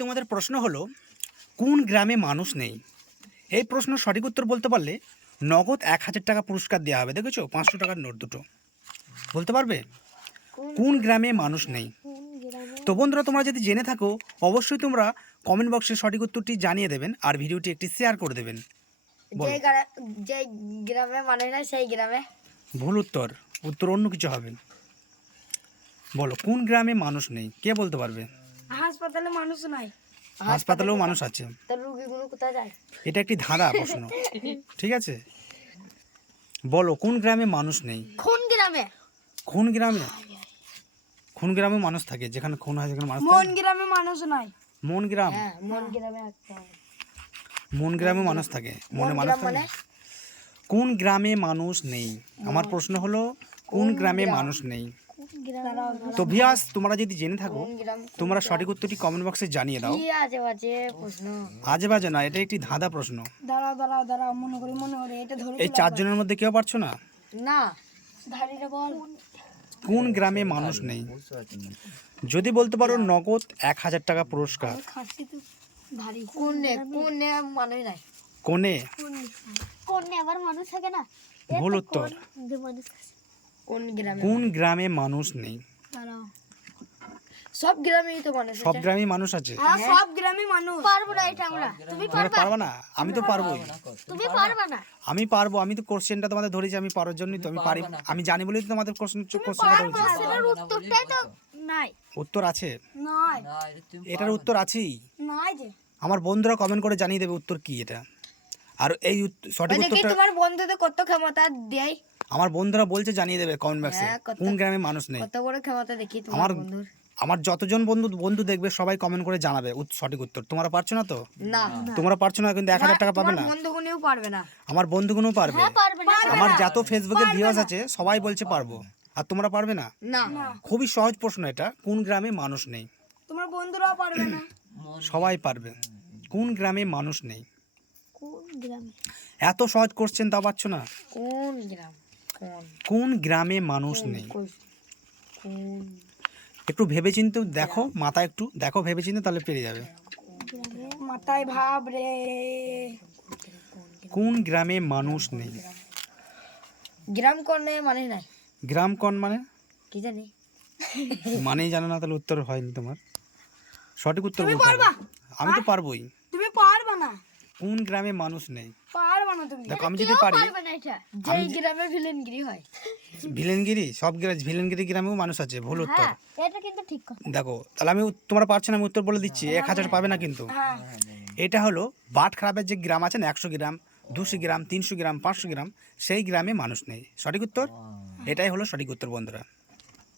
তোমাদের প্রশ্ন হলো কোন গ্রামে মানুষ নেই? এই প্রশ্ন সঠিক উত্তর বলতে পারলে নগদ 1000 টাকা পুরস্কার দেওয়া হবে। দেখেছো 500 টাকার নোট দুটো। বলতে পারবে কোন গ্রামে মানুষ নেই? তো বন্ধুরা, তোমরা যদি জেনে থাকো অবশ্যই তোমরা কমেন্ট বক্সে সঠিক উত্তরটি জানিয়ে দেবেন আর ভিডিওটি একটি শেয়ার করে দেবেন। যে গ্রামে মানুষ নাই সেই গ্রামে। ভুল উত্তর, উত্তর অন্য কিছু হবে। বলো কোন গ্রামে মানুষ নেই, কে বলতে পারবে? হাসপাতালে মানুষ নাই। হাসপাতালেও মানুষ আছে। তার রোগীগুলো কোথায় যায়? এটা একটি ধাঁধা প্রশ্ন, ঠিক আছে? বলো কোন গ্রামে মানুষ নেই? কোন গ্রামে? কোন গ্রামে? কোন গ্রামে মানুষ থাকে? যেখানে খুন হয় সেখানে মানুষ থাকে মন না? গ্রামে মানুষ নাই। মন গ্রাম? হ্যাঁ, মন গ্রামে একটা। মন গ্রামে মানুষ থাকে, মনে মন মানুষ গ্রাম থাকে মানে? না? কোন গ্রামে মানুষ নেই? আমার প্রশ্ন হলো কোন গ্রামে মানুষ নেই? তো ভিউয়ার্স, তোমরা যদি জেনে থাকো কোন গ্রাম? তোমরা সঠিক উত্তরটি কমেন্ট বক্সে জানিয়ে দাও। কি আজে বাজে প্রশ্ন। আজে বাজে না, এটা একটি ধাঁধা প্রশ্ন। দাঁড়াও মনে করি এটা ধরে। এই চারজনের মধ্যে কেউ পারছো না? না, ধারিটা বল। কোন গ্রামে মানুষ নেই? যদি বলতে পারো নগদ 1000 টাকা পুরস্কার। খাসি তো ধারি। কোন মানুষ নাই? কোনে? কোন আবার মানুষ থাকে না? ভুল উত্তর। কোন গ্রামে? কোন গ্রামে মানুষ নেই? দাঁড়াও। সব গ্রামেই তো মানুষ সব আছে। গ্রামে মানুষ আছে। হ্যাঁ, সব গ্রামে মানুষ। পারবো না এটা আমরা। তুমি তোমরা পারবে না? আমি তো পারবোই। তুমি পারবে না। আমি পারবো, আমি তো কোশ্চেনটা তোমাদের ধরেছি, আমি পারার জন্যই তো আমি পারি। আমি জানি বলেই তো তোমাদের কোশ্চেনটা ধরেছি। এটার উত্তরটাই তো নাই। উত্তর আছে, নাই। এটার উত্তর আছেই। নাই যে। আমার বন্ধুরা কমেন্ট করে জানিয়ে দেবে উত্তর কি এটা। আর এই সঠিক ওই দেখি উত্তরটা তোমার বন্ধুদের কত ক্ষমতা দেয়। আমার বন্ধুরা বলছে জানিয়ে দেবে কমেন্ট বক্সে হ্যাঁ, কোন গ্রামে মানুষ নেই। কত বড় ক্ষমতা দেখি তোমার আমার বন্ধুর। আমার যতজন বন্ধু দেখবে সবাই কমেন্ট করে জানাবে সঠিক উত্তর। তোমরা পারছো না তো? না, তোমরা পারছো না কিন্তু 1000 টাকা পাবে না। তোমার বন্ধুগুনিও পারবে না। আমার বন্ধুগুলো পারবে। পারবে না। আমার যত ফেসবুকে ভিউয়ার্স আছে সবাই বলছে পারবো, আর তোমরা পারবে না। না, খুবই সহজ প্রশ্ন এটা, কোন গ্রামে মানুষ নেই? তোমার বন্ধুরাও পারবে না। সবাই পারবে। কোন গ্রামে মানুষ নেই? কোন গ্রামে? এত সহজ কোশ্চেন তা পারছো না? কোন গ্রাম? কোন কোন গ্রামে মানুষ নেই? কোন? একটু ভেবেচিন্তে দেখো, মাথায় একটু দেখো ভেবেচিন্তে, তাহলে পেরে যাবে। মাথায় ভাব রে। কোন গ্রামে মানুষ নেই? গ্রাম কোনে মানে নাই? গ্রাম কোন মানে? কি জানি। মানেই জানো না, তাহলে উত্তর হয়নি তোমার। সঠিক উত্তর বলতে হবে। আমি তো পারবোই। তুমি পারবে না। কোন গ্রামে মানুষ নেই? পারবে না তুমি। দেখো আমি যদি পারি। যেই গ্রামে ভিলেনগিরি হয়। ভিলেনগিরি? সব ভিলেনগিরি গ্রামেও মানুষ আছে। ভুল উত্তর। এটা কিন্তু ঠিক কথা। দেখো তাহলে আমি তোমরা পারছো না, আমি উত্তর বলে দিচ্ছি। 1000 পাবে না কিন্তু। এটা হলো বাট খারাপের যে গ্রাম আছে না, 100 গ্রাম, 200 গ্রাম, 300 গ্রাম, 500 গ্রাম, সেই গ্রামে মানুষ নেই। সঠিক উত্তর এটাই হলো সঠিক উত্তর বন্ধুরা।